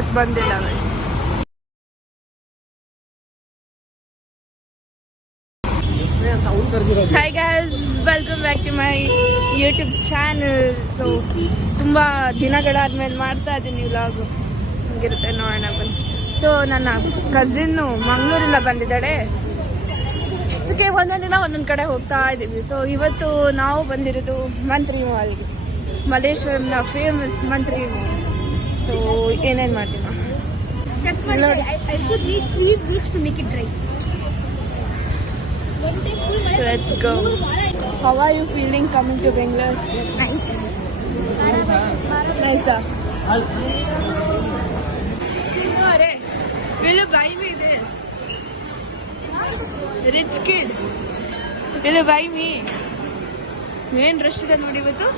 ವಾಪಸ್ ಬಂದಿಲ್ಲ guys. Hi guys, welcome back to my YouTube channel. So ತುಂಬ ದಿನಗಳಾದ್ಮೇಲೆ ಮಾಡ್ತಾ ಇದ್ದೀನಿ ವ್ಲಾಗು. ಹಂಗಿರುತ್ತೆ ನೋಡೋಣ ಬನ್ನಿ. ಸೊ ನನ್ನ ಕಸಿನ್ನು ಮಂಗಳೂರಿಂದ ಬಂದಿದ್ದಾಳೆ. ಅದಕ್ಕೆ ಒಂದೊಂದು ದಿನ ಒಂದೊಂದು ಕಡೆ ಹೋಗ್ತಾ ಇದ್ದೀವಿ. ಸೊ ಇವತ್ತು ನಾವು ಬಂದಿರೋದು ಮಂತ್ರಿ ಮಾಲ್ಗೆ, ಮಲ್ಲೇಶ್ವರಂನ ಫೇಮಸ್ ಮಂತ್ರಿ ಮಾಲ್. ಸೊ ಏನೇನು ಮಾಡ್ತೀವಿ ನಾವು? I should need 3 weeks to make it right. Let's go. How are you feeling coming to Bangalore? Nice. Nice. Simore, will you buy me this? Rich kid. Will you buy me? ಏನು rush ಇದೆ ನೋಡಿ ಇವತ್ತು.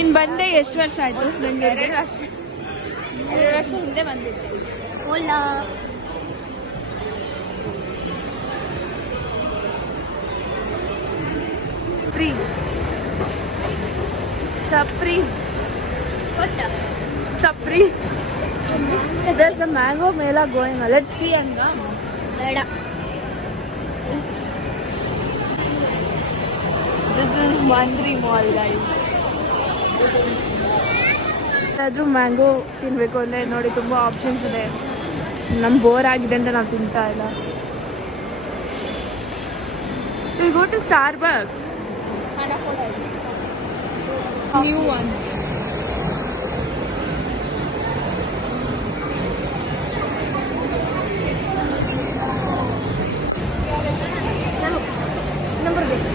ಇನ್ನು ಬಂದೆ ಎಷ್ಟು ವರ್ಷ ಆಯ್ತು? ಬೆಂಗಳೂರಿಗೆ 2 ವರ್ಷ ಹಿಂದೆ ಬಂದಿದ್ದೆ. Ola free chapri chapri. There's a mango mela going on. Let's see and come. ಬೇಡ. This is Mandri Mall, guys. ಏನಾದರೂ ಮ್ಯಾಂಗೋ ತಿನ್ನಬೇಕು ಅಂದರೆ ನೋಡಿ ತುಂಬ ಆಪ್ಷನ್ಸ್ ಇದೆ. ನಮ್ಗೆ ಬೋರ್ ಆಗಿದೆ ಅಂತ ನಾವು ತಿಂತಾ ಇಲ್ಲ. We'll go to Starbucks. New one. Number ಬೇಕು.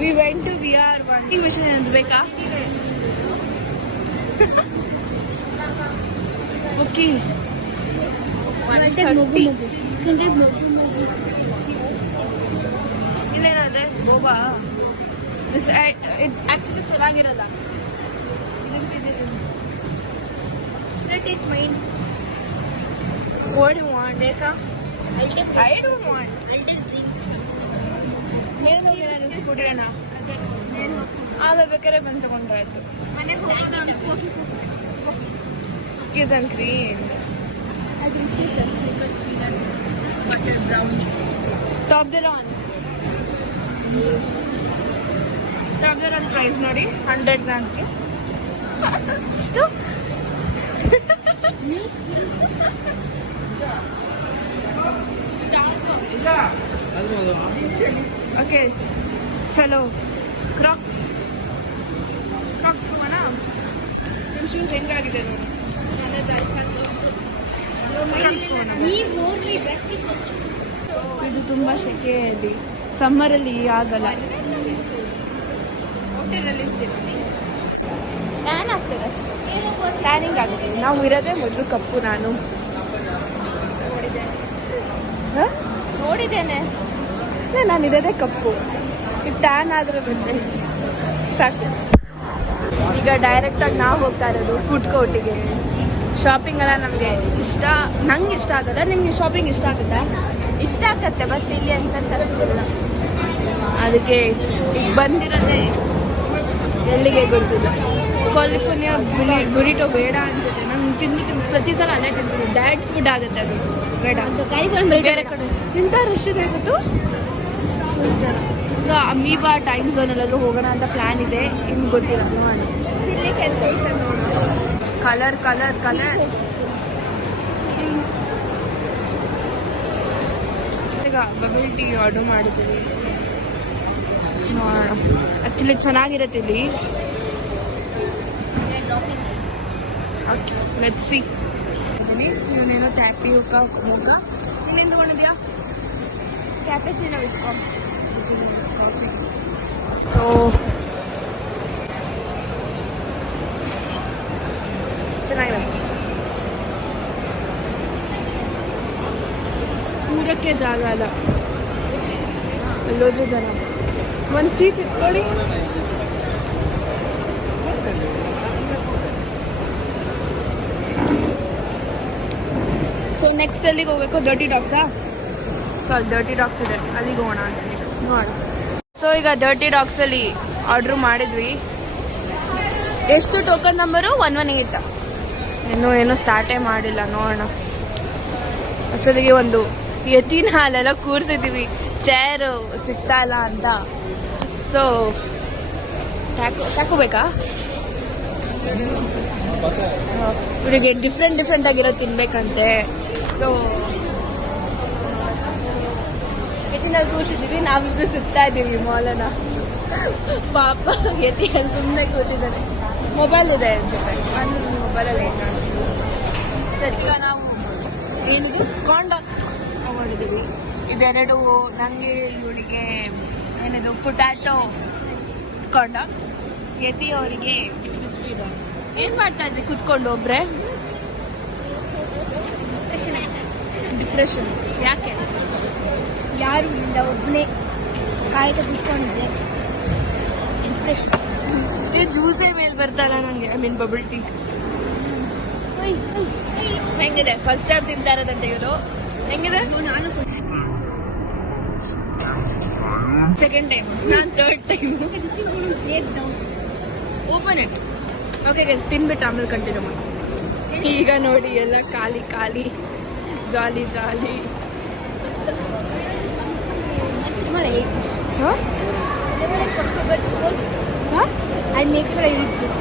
We went to VR one. ಈ ವಿಷಯ ಏನಾದ್ರು ಬೇಕಾ? ಓಕೆ. ಇಲ್ಲೇನಾದ್ರೆ ಗೋವಾ ಆಕ್ಚುಲಿ ಚೆನ್ನಾಗಿರಲ್ಲ. What do you want? ಬೇಕಾ? I don't want. ಏನು ಕುಡಿಯೋಣ? ಆಗ ಬೇಕಾದ್ರೆ ಬಂದು ತಗೊಂಡ್ರಾಯ್ತು. ಮನೆಗೆ ಹೋಗೋದು Cookies and cream. ಅದು Snickers peanut butter brownie. Toblerone price ನೋಡಿ 100 ಗ್ರಾಮ್ಸ್ಗೆ ಎಷ್ಟು? ಓಕೆ ಚಲೋ. ಕ್ರಾಕ್ಸ್ ಹೋಗೋಣ. ನಿಮ್ಮ ಶೂಸ್ ಹೆಂಗಾಗಿದೆ ನೋಡಿ. ಇದು ತುಂಬ ಸೆಕೆಯಲ್ಲಿ, ಸಮ್ಮರಲ್ಲಿ ಆಗಲ್ಲ. ಟ್ಯಾನ್ ಆಗ್ತದೆ ಅಷ್ಟೇ. ಟ್ಯಾನಿಂಗ್ ಆಗುತ್ತೆ. ನಾವು ಇರೋದೇ ಮೊದಲು ಕಪ್ಪು. ನಾನು ನೋಡಿದ್ದೇನೆ. ನಾನು ಇರೋದೇ ಕಪ್ಪು. ಈಗ ಟ್ಯಾನ್ ಆದರೆ ಬಂದೆ ಸಾಕು. ಈಗ ಡೈರೆಕ್ಟಾಗಿ ನಾವು ಹೋಗ್ತಾ ಇರೋದು ಫುಡ್ ಕೋರ್ಟಿಗೆ. ಶಾಪಿಂಗ್ ಎಲ್ಲ ನಮಗೆ ಇಷ್ಟ. ನಂಗೆ ಇಷ್ಟ ಆಗಲ್ಲ. ನಿಮಗೆ ಶಾಪಿಂಗ್ ಇಷ್ಟ ಆಗುತ್ತಾ? ಇಷ್ಟ ಆಗತ್ತೆ, ಬಟ್ ಇಲ್ಲಿ ಅಂತ ಅಷ್ಟಿಲ್ಲ. ಅದಕ್ಕೆ ಈಗ ಬಂದಿರೋದೇ ಎಲ್ಲಿಗೆ ಗೊತ್ತಿಲ್ಲ. ಕ್ಯಾಲಿಫೋರ್ನಿಯಾ ಬುರಿಟೋ ಬೇಡ ಅನ್ಸುತ್ತೆ. ನಂಗೆ ತಿಂದು ಪ್ರತಿ ಸಲ ಅಲ್ಲೇ ತಿಂತೀನಿ. ಡಯಟ್ ಫುಡ್ ಆಗುತ್ತೆ ಅದು ಬೇಡ. ಬೇರೆ ಕಡೆ ಇಂಥ ರಶ್ ಇದೆ ಇವತ್ತು. ಸೊ ಅಮೀಬಾ ಟೈಮ್ ಝೋನಲ್ಲೆಲ್ಲೂ ಹೋಗೋಣ ಅಂತ ಪ್ಲ್ಯಾನ್ ಇದೆ. ಇನ್ನು ಗೊತ್ತಿಲ್ಲ. ಕಲರ್ ಈಗ ಬಬಲ್ ಟೀ ಆರ್ಡರ್ ಮಾಡಿದ್ದೀವಿ. ಆ್ಯಕ್ಚುಲಿ ಚೆನ್ನಾಗಿರುತ್ತೆ ಇಲ್ಲಿ. Okay let's see. ಇವನೇನೋ ಟ್ಯಾಪಿಯೋಕ ಹೋಗ. ಇನ್ನೇನು ತಗೊಂಡಿದ್ಯಾ? ಕ್ಯಾಪೆಚಿನೋ ಇಟ್ಕೊ. ಸೊ ಚೆನ್ನಾಗಿರುತ್ತೆ. ಪೂರಕ್ಕೆ ಜಾಗ ಅಲ್ಲ, ಎಲ್ಲೋದ್ರೂ ಜನ. ಒಂದು ಸೀಟ್ ಇಟ್ಕೊಳ್ಳಿ. ಸೊ ನೆಕ್ಸ್ಟ್ ಎಲ್ಲಿಗೆ ಹೋಗ್ಬೇಕು? ಡರ್ಟಿ ಡಾಗ್ಸಾ? ಸೊ ಡರ್ಟಿ ಡಾಗ್ಸ್ ಇದೆ, ಅಲ್ಲಿಗೆ ಹೋಗೋಣ ಅಂತ ನೆಕ್ಸ್ಟ್ ನೋಡೋಣ. ಸೊ ಈಗ ಡರ್ಟಿ ಡಾಗ್ಸಲ್ಲಿ ಆರ್ಡ್ರ್ ಮಾಡಿದ್ವಿ. ಎಷ್ಟು ಟೋಕನ್ ನಂಬರು? 118. ಏನೋ ಸ್ಟಾರ್ಟೇ ಮಾಡಿಲ್ಲ, ನೋಡೋಣ. ಅಷ್ಟೊತ್ತಿಗೆ ಒಂದು ಯತಿನ ಅಲ್ಲೆಲ್ಲ ಕೂರಿಸಿದ್ದೀವಿ, ಚೇರು ಸಿಗ್ತಾ ಇಲ್ಲ ಅಂತ. ಸೊ ತಾಕೋಬೇಕಾ? ಇವರಿಗೆ ಡಿಫ್ರೆಂಟ್ ಆಗಿರೋ ತಿನ್ಬೇಕಂತೆ. ಸೊ ಯತಿನಲ್ಲಿ ಕೂರಿಸಿದ್ದೀವಿ, ನಾವಿಬ್ರು ಸುತ್ತಾ ಇದ್ದೀವಿ ಮಾಲನ. ಪಾಪ ಯತಿ ಅಲ್ಲಿ ಸುಮ್ಮನೆ ಕೂತಿದ್ದಾನೆ, ಮೊಬೈಲ್ ಇದೆ ಅನ್ಸುತ್ತೆ. ನಾನು ಮೊಬೈಲಲ್ಲಿ ಏನು ಮಾಡ್ತೀನಿ. ಸರಿ, ಈಗ ನಾವು ಏನಿದೆ ಕಾಂಡಾಕ್ಟ್ ತಗೊಂಡಿದ್ದೀವಿ. ಇದೆರಡು ನನಗೆ, ಇವಳಿಗೆ ಏನಿದು ಪೊಟ್ಯಾಟೊ ಕಾಂಡಾಕ್ಟ್, ಯತಿ ಅವರಿಗೆ ಕ್ರಿಸ್ಪಿ ಬಾಲ್. ಏನು ಮಾಡ್ತಾ ಇದ್ರಿ ಕೂತ್ಕೊಂಡು ಒಬ್ರೆ? ಡಿಪ್ರೆಷನ್ ಯಾಕೆ? ಯಾರು ಇಲ್ಲ, ಒಬ್ಬನೇ ಕಾಯ್ತಾ ಕೂತ್ಕೊಂಡಿದ್ದೆ. ಡಿಪ್ರೆಷನ್. ಜ್ಯೂಸೇ ಮೇಲೆ ಬರ್ತಾರ ನನಗೆ. I mean bubble tea. ಹೆಂಗಿದೆ? ಫಸ್ಟ್ ಟೈಮ್ ತಿಂತಾ ಇರೋದಂತೆ ಇವರು. ಹೆಂಗಿದೆ? ನಾನು ಸೆಕೆಂಡ್ ಟೈಮ್, ನಾನು third time. Open it. Okay guys, ತಿನ್ಬಿಟ್ಟು ಆಮೇಲೆ ಕಂಟಿನ್ಯೂ ಮಾಡ್ತೀನಿ. ಈಗ ನೋಡಿ ಎಲ್ಲ ಖಾಲಿ ಖಾಲಿ, jolly jolly. I'll make sure I eat this.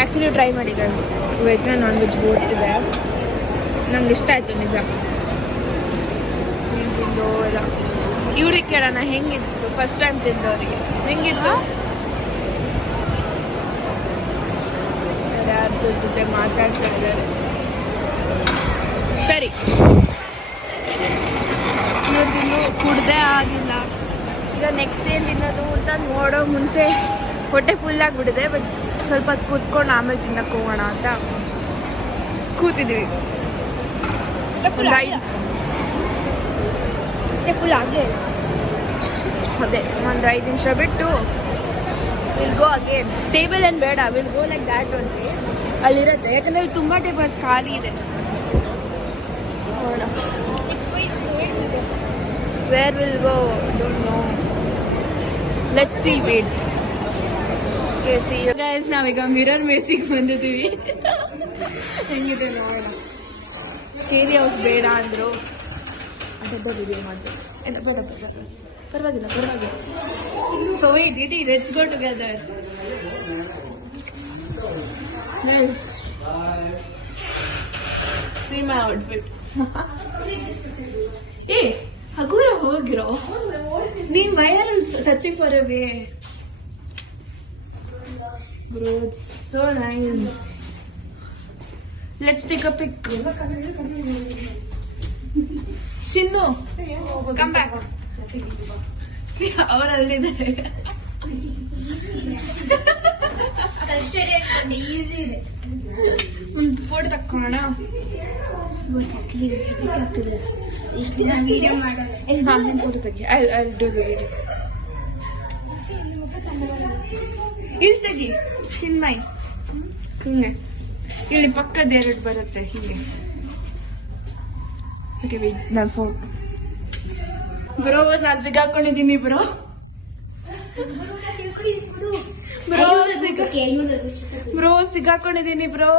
Actually try ಮಾಡಿ guys. Veg non veg boat ಇದೆ, ನಂಗೆ ಇಷ್ಟ ಆಯಿತು ನಿಜ. ಚೀಸಿಂದು ಎಲ್ಲ. ಇವ್ರಿಗೆ ಕೇಳೋಣ ಹೆಂಗಿತ್ತು ಫಸ್ಟ್ ಟೈಮ್ ತಿಂದವರಿಗೆ, ಹೆಂಗಿತ್ತು? ಯಾರ್ದ್ರ ಜೊತೆ ಮಾತಾಡ್ತಾ ಇದ್ದಾರೆ. ಸರಿ, ಇವ್ರಿಗಿನ್ನೂ ಕುಡ್ದೇ ಆಗಿಲ್ಲ. ಈಗ ನೆಕ್ಸ್ಟ್ ಏನ್ ತಿನ್ನೋದು ಅಂತ ನೋಡೋ ಮುಂಚೆ ಹೊಟ್ಟೆ ಫುಲ್ ಆಗಿಬಿಟ್ಟಿದೆ. ಬಟ್ ಸ್ವಲ್ಪ ಹೊತ್ತು ಕೂತ್ಕೊಂಡು ಆಮೇಲೆ ತಿನ್ನಕ್ಕೆ ಹೋಗೋಣ ಅಂತ ಕೂತಿದ್ವಿ. ಫುಲ್ ಆಗಲೇ ಅದೇ ಒಂದು 5 ನಿಮಿಷ ಬಿಟ್ಟು ವಿಲ್ ಗೋ ಅಗೇನ್. ಟೇಬಲ್ ಏನು ಬೇಡ, will go like that only. ಅಲ್ಲಿರುತ್ತೆ, ಯಾಕಂದ್ರೆ ಇಲ್ಲಿ ತುಂಬ ಟೇಬಲ್ಸ್ ಖಾಲಿ ಇದೆ. ನೋಡೋಣ where will go, don't know. Let's see, wait. Guys, ನಾವೀಗ ಮಿರರ್ ಮೇಸಿಗೆ ಬಂದಿದ್ದೀವಿ. ಹೆಂಗಿದೆ ನೋಡೋಣ. ಸ್ಟೇರಿ ಹೌಸ್ ಬೇಡ ಅಂದರು. ಅದೊಬ್ಬ ವಿಡಿಯೋ ಮಾಡಿದೆ. ಪರವಾಗಿಲ್ಲ. ಸೊ ವೇಟ್, ಇಡಿ, let's go together. Nice. See my outfit. ಏ ಹಗುರ ಹೋಗಿರೋ ನೀನ್ we're searching for a way. Bro, it's so nice. Let's take a pic. Chinnu, come back. ಅವ್ರು ಅಲ್ಲಿದ್ದಾರೆ. ಈಸಿ ಇದೆ. ಒಂದು ಫೋಟೋ ತಕ್ಕೋಣ. ಇಷ್ಟು ದಿನ ವಿಡಿಯೋ ಮಾಡೋದು. ಫೋಟೋ ತೆಗಿ. I do the video. ಇಲ್ಲಿ ತೆಗಿ ಚಿನ್ಮಯ್. ಹಿಂಗೆ ಇಲ್ಲಿ ಪಕ್ಕದ 2 ಬರುತ್ತೆ ಹೀಗೆ. ಓಕೆ ವೇಟ್, ನಾನು ಫೋಟೋ. ಬ್ರೋ, ನಾನು ಸಿಗಾಕೊಂಡಿದ್ದೀನಿ ಬ್ರೋ. ಬ್ರೋ ಸಿಗಾಕೊಂಡಿದ್ದೀನಿ bro.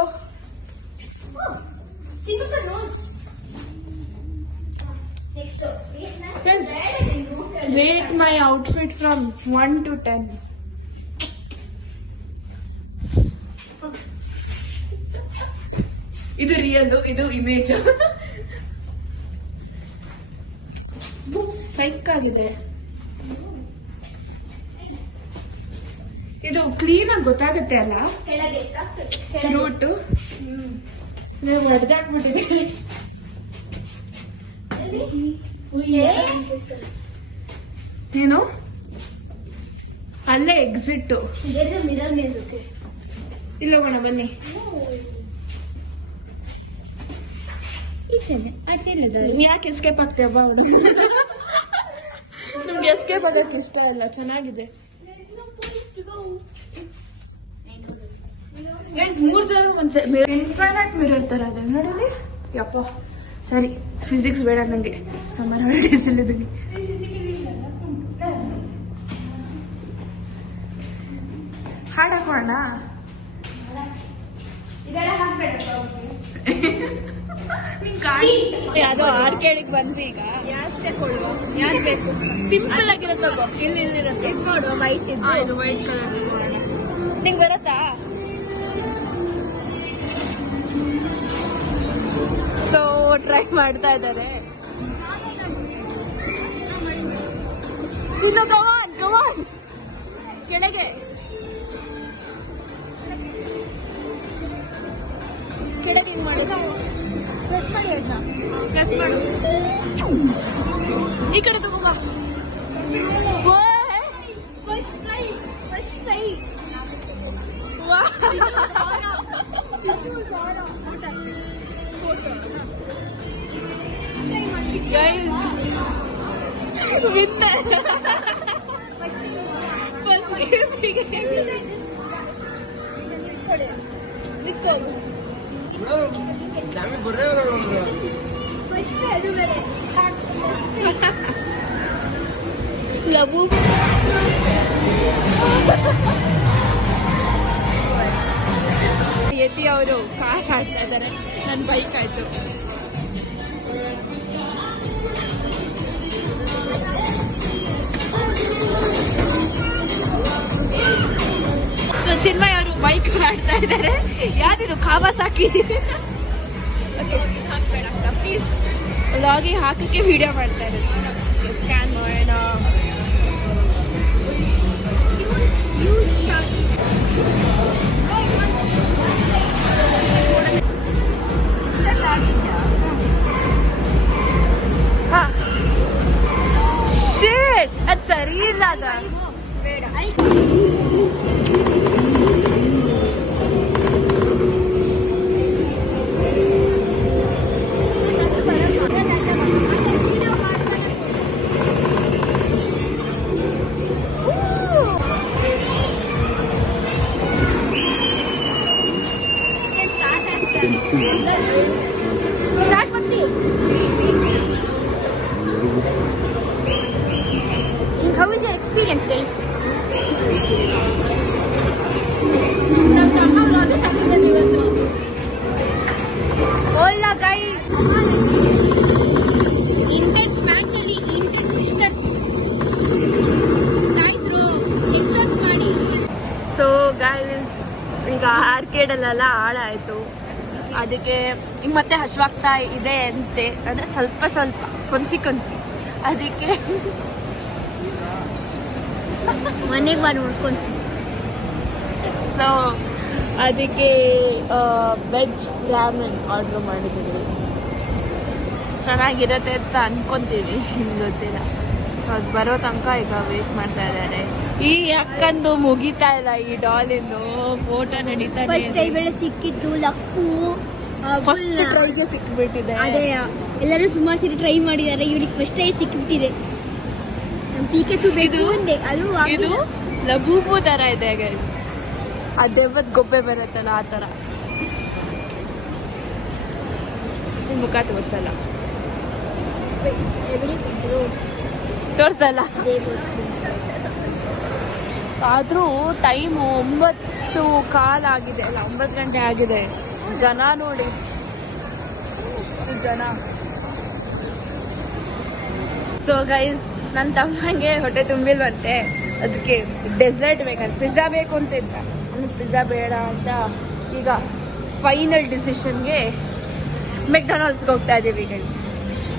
Rate my outfit from 1 to 10. ಇದು ರಿಯಲ್, ಇದು ಇಮೇಜ್. ಸೈಕ್ ಆಗಿದೆ. ಇದು ಕ್ಲೀನ್ ಆಗಿ ಗೊತ್ತಾಗುತ್ತೆ ಅಲ್ಲ ರೂಟ್. ನೀವು ಹೊಡೆದಾಕ್ಬಿಟ್ಟಿದ್ದೀವಿ. ಏನು ಅಲ್ಲೇ ಎಕ್ಸಿಟ್ ಮಿರರ್ ಮೇಸ್. ಓಕೆ, ಇಲ್ಲ ಹೋಗೋಣ ಬನ್ನಿ. ಈಚೆನೆ ಆಚೆನೆ ಯಾಕೆ ಎಸ್ಕೇಪ್ ಆಗ್ತೀಯಬ್ಬ ಅವಳು? ನಮ್ಗೆ ಎಸ್ಕೇಪ್ ಆಗೋಕ್ಕೆ ಇಷ್ಟ ಇಲ್ಲ. ಚೆನ್ನಾಗಿದೆ. 3 ಜನ ಒಂದ್ಸೆ ಇನ್ಫೈನೈಟ್ ಮಿರರ್ ತರ ಇದೆ ನೋಡಿ. ಯಪ್ಪ ಸರಿ, ಫಿಸಿಕ್ಸ್ ಬೇಡ ನಂಗೆ. ಸಮ್ಮರ್ ಹಾಲಿಡೇಸ್ ಇಲ್ಲಿದ್ದೀನಿ. ಮಾಡೋಣ. ಇದೆಲ್ಲ ಹಾಕ್ಬೇಡ. ಯಾವ್ದೋ ಆರ್ಕೇಡಿಗೆ ಬಂದ್ವಿ ಈಗ. ಯಾಕೆ ಕೊಡುವ? ಯಾರು ಬೇಕು? ಸಿಂಪಲ್ ಆಗಿರುತ್ತೆ. ಇಲ್ಲಿರುತ್ತೆ. ಇದು ನೋಡುವ ವೈಟ್ ಇದು. ಇದು ವೈಟ್ ಕಲರ್ ಮಾಡೋಣ. ನಿಂಗೆ ಬರತ್ತಾ? ಸೊ ಟ್ರೈ ಮಾಡ್ತಾ ಇದ್ದಾರೆ. ಚಿನ್ನು ಕಮಾನ್ ಕಮಾನ್ ಕೆಳಗೆ ಕೆಳಗೆ ಹಿಂಗ್ ಮಾಡಿ ಪ್ರೆಸ್ ಮಾಡಿ ಅದನ್ನ ಪ್ರೆಸ್ ಮಾಡು. ಈ ಕಡೆ ತಗೊಂಬ. First try. Guys winner first ಗೇಮಿಗೆ ನಿಕ್ಕೋದು. ಲಬು ಯತಿ ಅವರು ಕಾರ್ ಆಡ್ತಾ ಇದ್ದಾರೆ. ನನ್ನ ಬೈಕ್ ಆಯ್ತು. ಸೊ ಚಿನ್ಮಯ್ ಅವರು ಬೈಕ್ ಆಡ್ತಾ ಇದ್ದಾರೆ. ಯಾವ್ದಿದು ಕಾವಾಸಾಕಿ? ಹಾಕ್ಬೇಡ ಪ್ಲೀಸ್. ಲಾಗಿ ಹಾಕಕ್ಕೆ ವಿಡಿಯೋ ಮಾಡ್ತಾ ಇದ್ದಾರೆ. ಸ್ಕ್ಯಾನ್ ಮಾಡೋಣ. ಶಿಟ್, ಅದು ಸರಿ ಇಲ್ಲ ಅದ. ಬೇಡ. ಸ್ಟಾರ್ಟ್ ಮಾಡ್ತೀವಿ. How is your experience, guys? Hola, guys. Intense match ಅಲ್ಲಿ intense sisters. Nice bro. Headshots ಮಾಡಿ. ಸೊ ಗೈಸ್ ಈಗ ಆರ್ಕೇಡಲ್ಲೆಲ್ಲ ಹಾಳಾಯ್ತು. ಅದಕ್ಕೆ ಈಗ ಮತ್ತೆ ಹಶ್ವಾಗ್ತಾ ಇದೆ ಅಂತೆ. ಅಂದ್ರೆ ಸ್ವಲ್ಪ ಸ್ವಲ್ಪ ಕೊಂಚಿ ಅದಕ್ಕೆ ಮನೆಗೆ ಬಾ ನೋಡ್ಕೊಂಡು. ಸೊ ಅದಕ್ಕೆ ವೆಜ್ ರಾಮೆನ್ ಆರ್ಡರ್ ಮಾಡಿದ್ದೀವಿ. ಚೆನ್ನಾಗಿರತ್ತೆ ಅಂತ ಅನ್ಕೊಂತೀವಿ, ಗೊತ್ತಿಲ್ಲ. ಸೊ ಅದು ಬರೋ ತನಕ ಈಗ ವೇಟ್ ಮಾಡ್ತಾ ಇದ್ದಾರೆ. ಈ ಅಕ್ಕಂದು ಮುಗಿತಾ ಇಲ್ಲ, ಈ ಡಾಲಿಂದು ಫೋಟೋ ನಡೀತಾ ಫಸ್ಟ್ ಟೈಮ್ ಬೇಡ ಸಿಕ್ಕಿತ್ತು ಲಕ್ಕು. ಫಸ್ಟ್ ಟ್ರೈಗೆ ಸಿಕ್ಬಿಟ್ಟಿದೆ. ಅದೇ ಎಲ್ಲರೂ ಸುಮಾರು ಸರಿ ಟ್ರೈ ಮಾಡಿದ್ದಾರೆ. ಇವ್ರಿಗೆ ಫಸ್ಟ್ ಟೈಮ್ ಸಿಕ್ಕಿಬಿಟ್ಟಿದೆ. ನಮ್ ಪಿಕಾಚು ಬೇಕು ಅಂದೆ ಅದು ಇದು ಲಬೂಬು ತರ ಇದೆ ಗೈಸ್. ಆ ದೆವ್ವದ ಗೊಬ್ಬೆ ಬರುತ್ತಲ್ಲ ಆ ತರ. ಮುಖ ತೋರ್ಸಲ್ಲ ಆದ್ರೂ ಟೈಮು 9:15 ಆಗಿದೆ. ಅಲ್ಲ 9 ಗಂಟೆ ಆಗಿದೆ. ಜನ ನೋಡಿ, ಜನ. ಸೊ ಗೈಸ್, ನನ್ನ ತಮ್ಮಂಗೆ ಹೊಟ್ಟೆ ತುಂಬಿಲ್ವಂತೆ. ಅದಕ್ಕೆ ಡೆಸರ್ಟ್ ಬೇಕಂತ, ಪಿಜ್ಜಾ ಬೇಕು ಅಂತ ಇದ್ದ. ಪಿಜ್ಜಾ ಬೇಡ ಅಂತ ಈಗ ಫೈನಲ್ ಡಿಸಿಷನ್ಗೆ ಮೆಕ್ಡೊನಾಲ್ಡ್ಸ್ಗೆ ಹೋಗ್ತಾ ಇದೀವಿ ಗೈಸ್.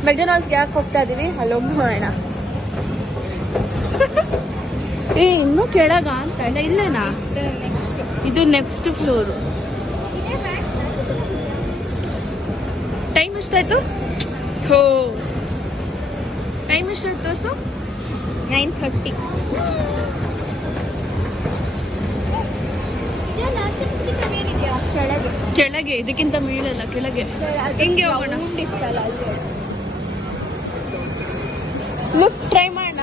ಮೆಕ್ಡೊನಾಲ್ಡ್ಸ್ಗೆ ಯಾಕೆ ಹೋಗ್ತಾ ಇದೀವಿ? ಅಲ್ಲೊಂದು ಮಾಡೋಣ. ಇನ್ನೂ ಕೆಳಗ ಅಂತ ಇಲ್ಲ. ಇಲ್ಲೇನಾ? ಇದು ನೆಕ್ಸ್ಟ್ ಫ್ಲೋರು. ಟೈಮ್ ಎಷ್ಟಾಯ್ತು? ಟೈಮ್ ಎಷ್ಟಾಯ್ತು ತೋರ್ಸು? 9:30. ಕೆಳಗೆ, ಇದಕ್ಕಿಂತ ಮೇಲಲ್ಲ, ಕೆಳಗೆ. ಹೆಂಗೆ ಹೋಗೋಣ? ಲುಕ್ ಟ್ರೈ ಮಾಡೋಣ.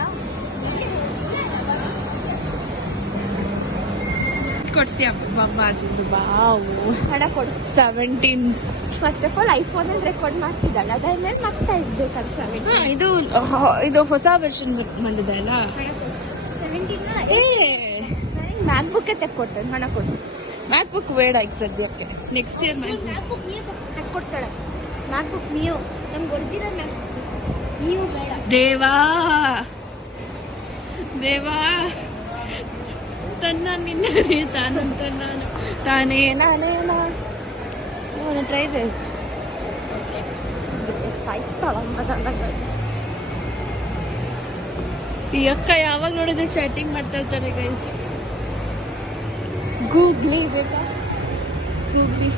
ಕೊಡ್ತೀಯ ಮಾರ್ಜಿನ್? ಬಾವು ಹಣ ಕೊಡು. 17. ಫಸ್ಟ್ ಆಫ್ ಆಲ್ ಐಫೋನ್ ಅಲ್ಲಿ ರೆಕಾರ್ಡ್ ಮಾಡ್ತಿದ್ದಾಳೆ, ಅದಾದ್ಮೇಲೆ ಮತ್ತೆ ಇರ್ಬೇಕಂತ. ಇದು ಹೊಸ ವರ್ಷನ್ ಬಂದಿದೆ ಅಲ್ಲ. 17 ಮ್ಯಾಕ್ ಬುಕ್ಕೇ ತೆಕ್ಕೊಡ್ತೇನೆ, ಹಣ ಕೊಡು. ಮ್ಯಾಕ್ ಬುಕ್ ಬೇಡ ಈಗ ಸದ್ಯಕ್ಕೆ, ನೆಕ್ಸ್ಟ್ ಇಯರ್ ಮ್ಯಾಕ್ ಬುಕ್ ನೀವು ತೆಕ್ಕೊಡ್ತಾಳೆ. ಮ್ಯಾಕ್ ಬುಕ್ ನೀವು ನಮ್ಗೆ ಒರಿಜಿನಲ್ ಮ್ಯಾಕ್ ನೀವು ಬೇಡ. ದೇವಾ ದೇವಾ ತನ್ನ ನಿನ್ನರಿ ತಾನಂತ ನಾನು ತಾನೇ ನಾನೇ ನಾನು ಟ್ರೈ ದಿಸ್. ಈ ಅಕ್ಕ ಯಾವಾಗ ನೋಡಿದ್ರೆ ಚಾಟಿಂಗ್ ಮಾಡ್ತಾ ಇರ್ತಾರೆ ಗೈಸ್. ಗೂಗ್ಲಿ ಬೇಕಾ? Googly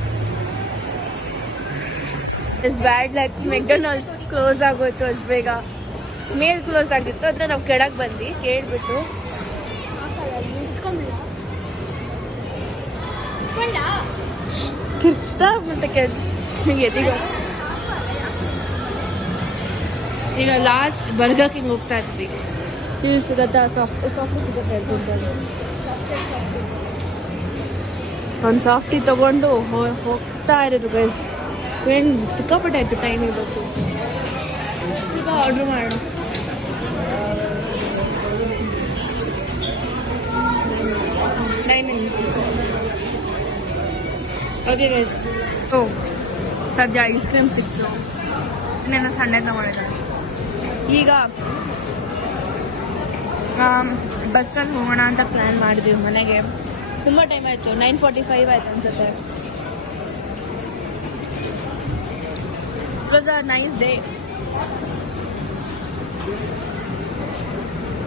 is bad like McDonald's close ಆಗೋಯ್ತು ಅಷ್ಟು ಬೇಗ. ಮೇಲ್ ಕ್ಲೋಸ್ ಆಗಿತ್ತು ಅಂತ ನಾವು ಕೆಳಗೆ ಬಂದು ಕೇಳ್ಬಿಟ್ಟು ಕಿರ್ಚ್ತಾ ಮತ್ತೆ ಎದಿಗ. ಈಗ ಲಾಸ್ಟ್ ಬರ್ಗರ್ ಕಿಂಗ್ ಹೋಗ್ತಾ ಇದ್ವಿ. ಇಲ್ಲಿ ಸಿಗತ್ತಾ? ಸಾಫ್ಟ್ ಸಿಗುತ್ತೆ ಒಂದು ಸಾಫ್ಟಿ ತಗೊಂಡು ಹೋಗ್ತಾ ಇರೋದು ಗೈಸ್. ಏನು ಸಿಕ್ಕಾಪಟ್ಟೆ ಆಯ್ತು ಟೈಮ್ ಇವತ್ತು. ಈಗ ಆರ್ಡ್ರ್ ಮಾಡೋಣ. ಓಕೆ ಗೈಸ್, ಸೊ ಸದ್ಯ ಐಸ್ ಕ್ರೀಮ್ ಸಿಕ್ತು. ಇನ್ನೇನು ಸಂಡೆ ತಗೊಂಡಿದ್ದಾರೆ. ಈಗ ಬಸ್ಸಲ್ಲಿ ಹೋಗೋಣ ಅಂತ ಪ್ಲ್ಯಾನ್ ಮಾಡಿದ್ವಿ. ಮನೆಗೆ ತುಂಬ ಟೈಮ್ ಆಯಿತು, 9:45 ಆಯ್ತು ಅನ್ಸುತ್ತೆ. It was a nice day.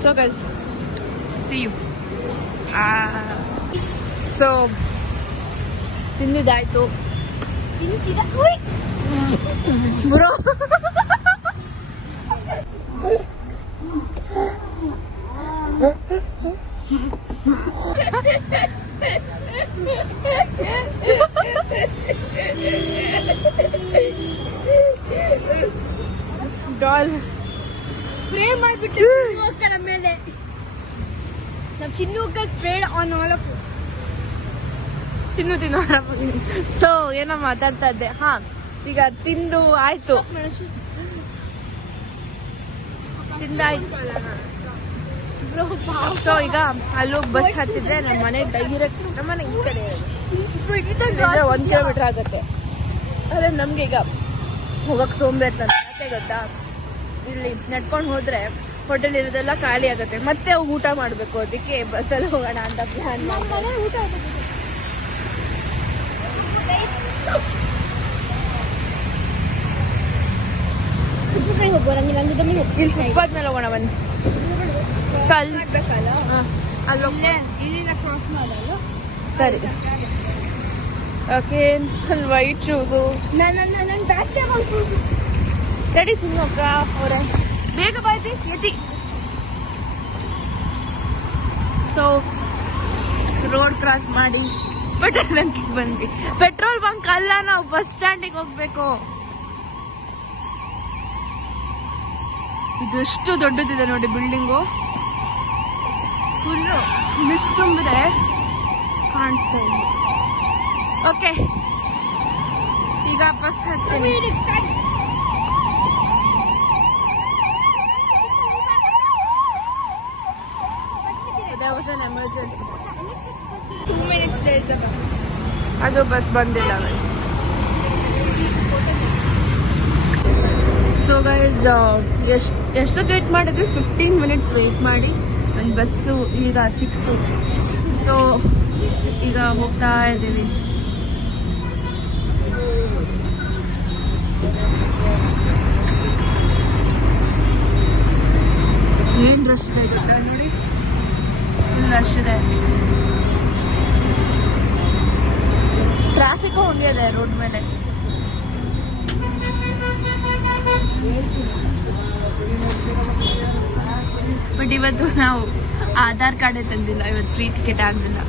So guys, see you. So ತಿಂದಿದ್ದಾಯ್ತು. ಬ್ರೋ ಡಾಲ್ ಸ್ಪ್ರೇ ಮಾಡಿಬಿಟ್ಟು ಹೋಗ್ತಾರೆ ಮೇಲೆ. ನಾವು ಚಿನ್ನೂಕ spray on all of us. ತಿನ್ನು ಸೊ ಏನೋ ಮಾತಾಡ್ತಾ ಇದ್ದೆ. ಹಾ, ಈಗ ತಿಂದು ಆಯ್ತು, ತಿಂದಾಯ್ತು. ಸೊ ಈಗ ಅಲ್ಲೋಗಿ ಬಸ್ ಹತ್ತಿದ್ರೆ ನಮ್ಮ ಮನೆ ಡೈರೆಕ್ಟ್, ನಮ್ಮ ಮನೆ ಈ ಕಡೆ 1 ಕಿಲೋಮೀಟರ್ ಆಗುತ್ತೆ. ಆದರೆ ನಮ್ಗೆ ಈಗ ಹೋಗಕ್ ಸೋಂಬೇರ್ ಯಾಕೆ ಗೊತ್ತಾ? ಇಲ್ಲಿ ನಡ್ಕೊಂಡು ಹೋದ್ರೆ ಹೋಟೆಲ್ ಇರೋದೆಲ್ಲ ಖಾಲಿ ಆಗುತ್ತೆ, ಮತ್ತೆ ಊಟ ಮಾಡಬೇಕು. ಅದಕ್ಕೆ ಬಸ್ಸಲ್ಲಿ ಹೋಗೋಣ ಅಂತ ಪ್ಲಾನ್ ಮಾಡಿ. ಊಟ ಮೇಲೆ ಹೋಗೋಣ ಬನ್ನಿ. ಕ್ರಾಸ್ ಮಾಡಲ್ಲ. ಸರಿ, ಓಕೆ. ಅಲ್ಲಿ ವೈಟ್ ಶೂಸು ನನ್ನ ಬ್ಯಾಗ್ ಶೂಸು ರೆಡಿ. ಚಿನ್ನಕ್ಕ ಅವರೇ ಬೇಗ ಬಾಯ್ತಿ ಎತ್ತಿ. ಸೊ ರೋಡ್ ಕ್ರಾಸ್ ಮಾಡಿ ಪೆಟ್ರೋಲ್ ಬಂಕಿಗೆ ಬಂದ್ವಿ. ಪೆಟ್ರೋಲ್ ಬಂಕ್ ಅಲ್ಲ, ನಾವು ಬಸ್ ಸ್ಟ್ಯಾಂಡಿಗೆ ಹೋಗ್ಬೇಕು. ಇದು ಎಷ್ಟು ದೊಡ್ಡದಿದೆ ನೋಡಿ ಬಿಲ್ಡಿಂಗು. ಫುಲ್ಲು ಮಿಸ್ ತುಂಬಿದೆ, ಕಾಣ್ತಾ ಇಲ್ಲ. ಓಕೆ, ಈಗ bus ಹತ್ತೀನಿ. There was an emergency. 2 minutes there is a bus. ಅದು ಬಸ್ ಬಂದಿಲ್ಲ ಗೈಸ್. ಸೊ ಗೈಸ್ ಎಷ್ಟೊತ್ತು ವೇಟ್ ಮಾಡಿದ್ವಿ? 15 minutes ವೇಟ್ ಮಾಡಿ ಒಂದು ಬಸ್ಸು ಈಗ ಸಿಕ್ತು. ಸೊ ಈಗ ಹೋಗ್ತಾ ಇದ್ದೀವಿ. ಏನ್ ರಸ್ತೆ ಗೊತ್ತಾ ನೋಡಿ, ಫುಲ್ ರಶ್ ಇದೆ. ಟ್ರಾಫಿಕ್ ಹಂಗೆ ಇದೆ ರೋಡ್ ಮೇಲೆ. ಬಟ್ ಇವತ್ತು ನಾವು ಆಧಾರ್ ಕಾರ್ಡೇ ತಂದಿಲ್ಲ, ಇವತ್ತು ಫ್ರೀ ಟಿಕೆಟ್ ಆಗಲಿಲ್ಲ.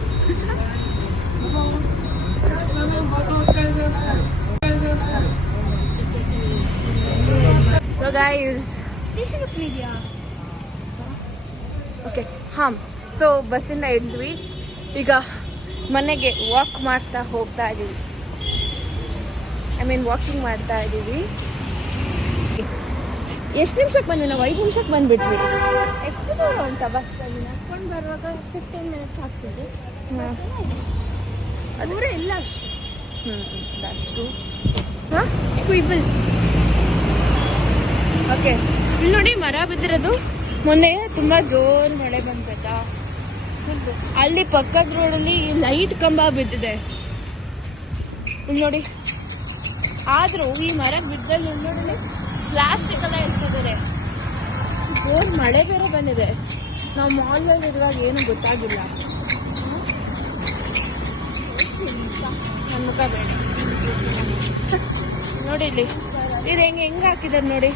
ಸೊ ಗೈಸ್, ಓಕೆ, ಹಾಂ. ಸೊ ಬಸ್ಸಿಂದ ಇಳಿದ್ವಿ, ಈಗ ಮನೆಗೆ ವಾಕ್ ಮಾಡ್ತಾ ಹೋಗ್ತಾ ಇದ್ದೀವಿ. ವಾಕಿಂಗ್ ಮಾಡ್ತಾ ಇದ್ದೀವಿ. ಎಷ್ಟು ನಿಮಿಷಕ್ಕೆ ಬಂದ್ವಿ ನಾವು? 5 ನಿಮಿಷಕ್ಕೆ ಬಂದ್ಬಿಟ್ವಿ. ಎಷ್ಟು ದೂರ ದೂರ ಉಂಟಾ ಬಸ್ ಅಲ್ಲಿ ನಡ್ಕೊಂಡು ಬರುವಾಗ 15 ಮಿನಿಟ್ಸ್ ಆಗ್ತದೆ ದೂರ ಇಲ್ಲ ಅಷ್ಟು. That's true. ಸ್ಕ್ವಿಬಲ್. ಓಕೆ, ಇಲ್ಲಿ ನೋಡಿ ಮರ ಬಿದ್ದಿರೋದು. ಮೊನ್ನೆ ತುಂಬಾ ಜೋರ್ ಮಳೆ ಬಂತೈತಾ, ಅಲ್ಲಿ ಪಕ್ಕದ ರೋಡಲ್ಲಿ ಲೈಟ್ ಕಂಬ ಬಿದ್ದಿದೆ. ಇಲ್ಲಿ ನೋಡಿ, ಆದ್ರೂ ಈ ಮರ ಬಿದ್ದಲ್ಲಿ ನೋಡಿ ಪ್ಲಾಸ್ಟಿಕ್ ಎಲ್ಲ ಎಸ್ತಿದ್ದಾರೆ. ಜೋರ್ ಮಳೆ ಬೇರೆ ಬಂದಿದೆ. ನಾವು ಮಾಲ್ನಲ್ಲಿ ಇರುವಾಗ ಏನು ಗೊತ್ತಾಗಿಲ್ಲ. ನನ್ನ ಮುಖ ಬೇಡ ನೋಡಿ, ಇಲ್ಲಿ ಇದು ಹೆಂಗ್ ಹಾಕಿದಾರೆ ನೋಡಿ.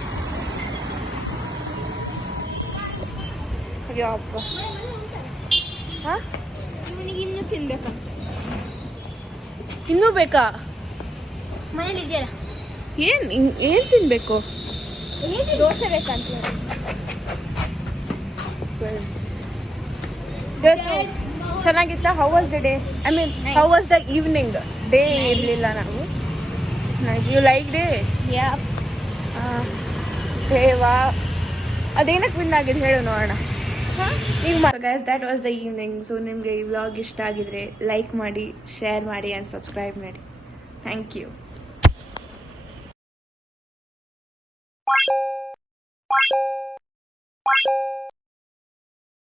ಅಯ್ಯಪ್ಪ, ಇವನಿಗೆ ಇನ್ನೂ ತಿನ್ಬೇಕಂತ. ಇನ್ನೂ ಬೇಕಾ? ಮನೇಲಿ ಇದೆಯಲ್ಲ, ಏನ್ ತಿನ್ಬೇಕು? ದೋಸೆ ಬೇಕಂತ. ಚೆನ್ನಾಗಿತ್ತ? How was the day? I mean how was the evening? Day ಇರ್ಲಿಲ್ಲ ನಾವು. You like day? ವಾ, ಅದೇನಕ್ಕೆ ವಿನ್ ಆಗಿದೆ ಹೇಳು ನೋಡೋಣ. ಈಗ guys, that was the evening. So ನಿಮಗೆ ಈ ವ್ಲಾಗ್ ಇಷ್ಟ ಆಗಿದ್ರೆ ಲೈಕ್ ಮಾಡಿ, ಶೇರ್ ಮಾಡಿ ಆ್ಯಂಡ್ ಸಬ್ಸ್ಕ್ರೈಬ್ ಮಾಡಿ. Thank you.